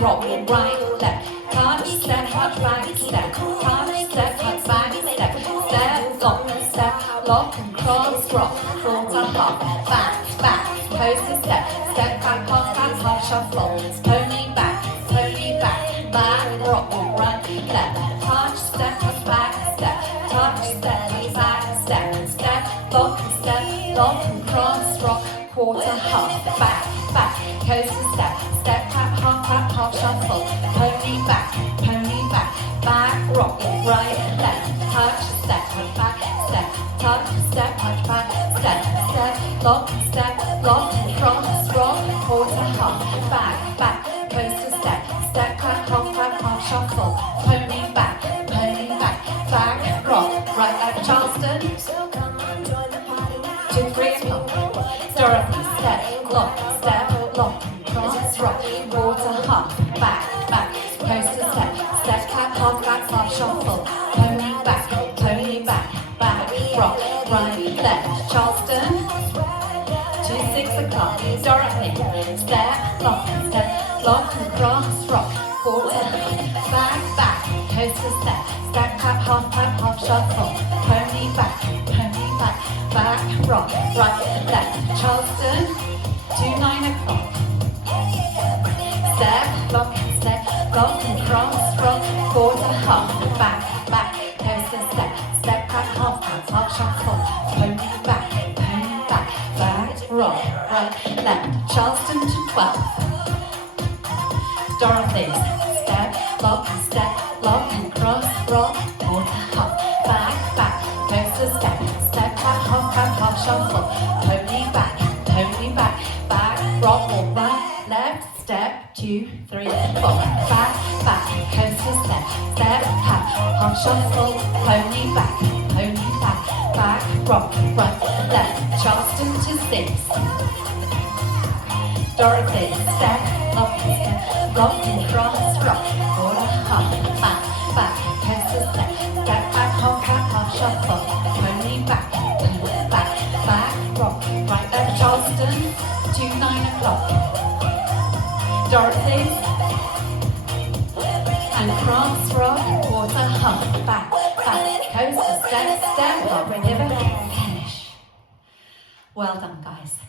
rock, right, left, touch, step, touch, back, step, touch, step, touch, back, step, step, lock, and cross, rock, quarter, half, back, coaster, step, step, back, half, shuffle, pony back, rock, right, left, touch, step, touch, back, step, touch, step, touch, back, step, lock, and cross, rock, quarter, half, back, coaster, step, half, shuffle, pony back, rock, right, left, touch, step, back, step, touch, step, back, step, lock, and cross, rock, quarter, half, back, coaster, step, half, shuffle, pony back, rock, right, left, Charleston, 2, 3 o'clock, Dorothy, step, lock, cross, rock, quarter, half, back, coaster, step, half, shuffle, pony back, rock, right, left, Charleston, 2, 6 o'clock, Dorothy, step, lock, and cross, rock, quarter, back, coaster, step, half, shuffle, pony back, rock, right, left, Charleston, 2, 9 o'clock, step, lock, and cross, rock, quarter, half, back, coaster, step, half, shuffle, pony back, rock, right, left, Charleston to 12, Dorothy, step, lock, and cross, rock, quarter, half, back, coaster, step, half, shuffle, pony back, rock, right, left, step, 2, 3, 4, back, coaster, step, half, shuffle, pony back, rock, right, left, Charleston to 6, Dorothy, step, lock, and cross, rock, quarter, half, back, coaster, step, half, shuffle, pony back, rock, right, left, Charleston, 2, 9 o'clock, Dorothy, and cross, rock, quarter, half, back, coaster, step, lock, pivot, finish. Well done, guys.